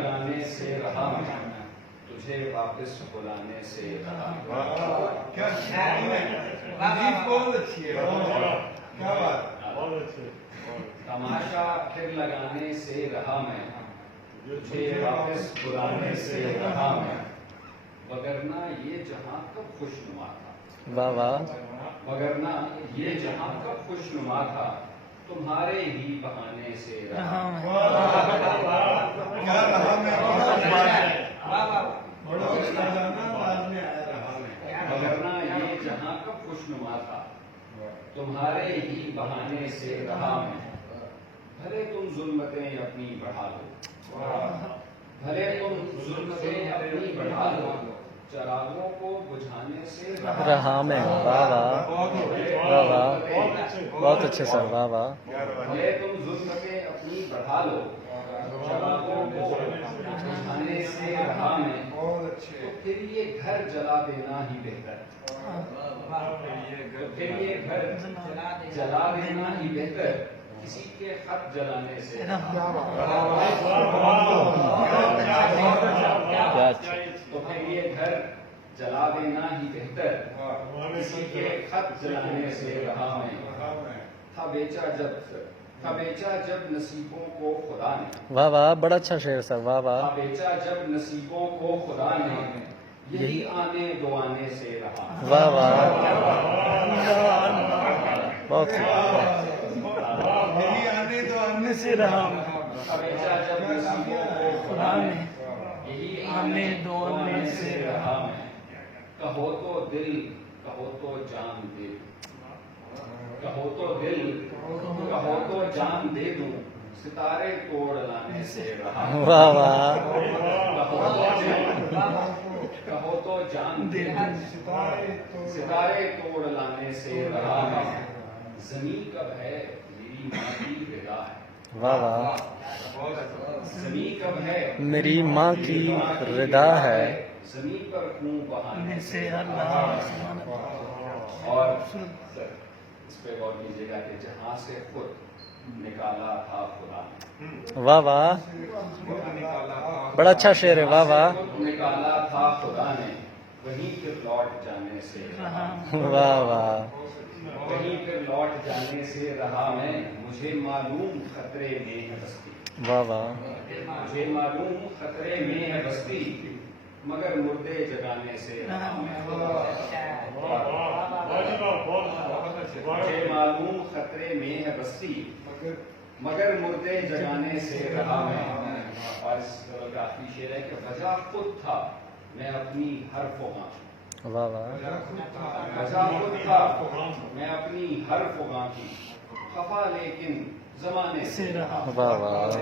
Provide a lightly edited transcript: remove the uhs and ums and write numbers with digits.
لگانے سے رہا میں تجھے واپس بلانے سے رہا تماشا پھر لگانے سے رہا میں تجھے واپس بلانے سے رہا میں وگرنہ یہ جہاں کب خوشنما تھا واہ واہ وگرنہ یہ جہاں کب خوشنما تھا تمہارے ہی بہانے سے رہا وگرنہ یہ جہاں کب خوشنما تھا تمہارے ہی بہانے سے رہا میں بھلے تم ظلمتیں اپنی بڑھا لو بھلے تم ظلمتیں اپنی بڑھا لو چراغوں کو بجھانے سے رہا میں واہ واہ واہ واہ بہت اچھے سر واہ واہ بھلے تم ظلمتیں اپنی بڑھا لو چراغوں کو بجھانے سے رہا میں تو پھر یہ گھر جلا دینا ہی بہتر تو پھر یہ گھر جلا دینا ہی بہتر کسی کے خط جلانے سے تو پھر یہ گھر جلا دینا ہی بہتر کسی کے خط جلانے سے رہا میں تھا بیچا جب نصیبوں کو خدا نے واہ واہ بڑا اچھا شعر سر واہ واہ تھا بیچا جب نصیبوں کو خدا نے یہی آنے دو آنے سے رہا واہ واہ بہت سے رہا تھا بیچا جب نصیبوں کو خدا نے یہی آنے دو آنے سے رہا میں کہو تو دل کہو تو جان دے کہو تو دل کہو تو جان دے دوں ستارے توڑ لانے سے رہا واہ واہ کہو تو دل کہو تو جان دے دوں ستارے توڑ لانے سے رہا میں زمین کب ہے میری ماں کی رضا ہے واہ واہ زمین کب ہے میری ماں کی رضا ہے زمین پر خون بہانے سے اور اس پہ غور کیجیے گا کہ جہاں سے خود نکالا تھا خدا نے واہ واہ بڑا اچھا شعر ہے واہ واہ خود نکالا تھا خدا نے وہیں پھر لوٹ جانے سے واہ واہ وہیں پھر لوٹ جانے سے رہا میں مجھے معلوم خطرے میں ہے بستی واہ واہ مجھے معلوم خطرے میں ہے بستی مگر مردے جگانے سے رہا میں مجھے معلوم خطرے میں ہے بستی مگر مردے جگانے سے رہا میں اور اس کا آخری شعر ہے کہ وجہ خود تھا میں اپنی حرف و غم واہ واہ وجہ خود تھا میں اپنی حرف و غم کی خفا لیکن زمانے سے رہا واہ واہ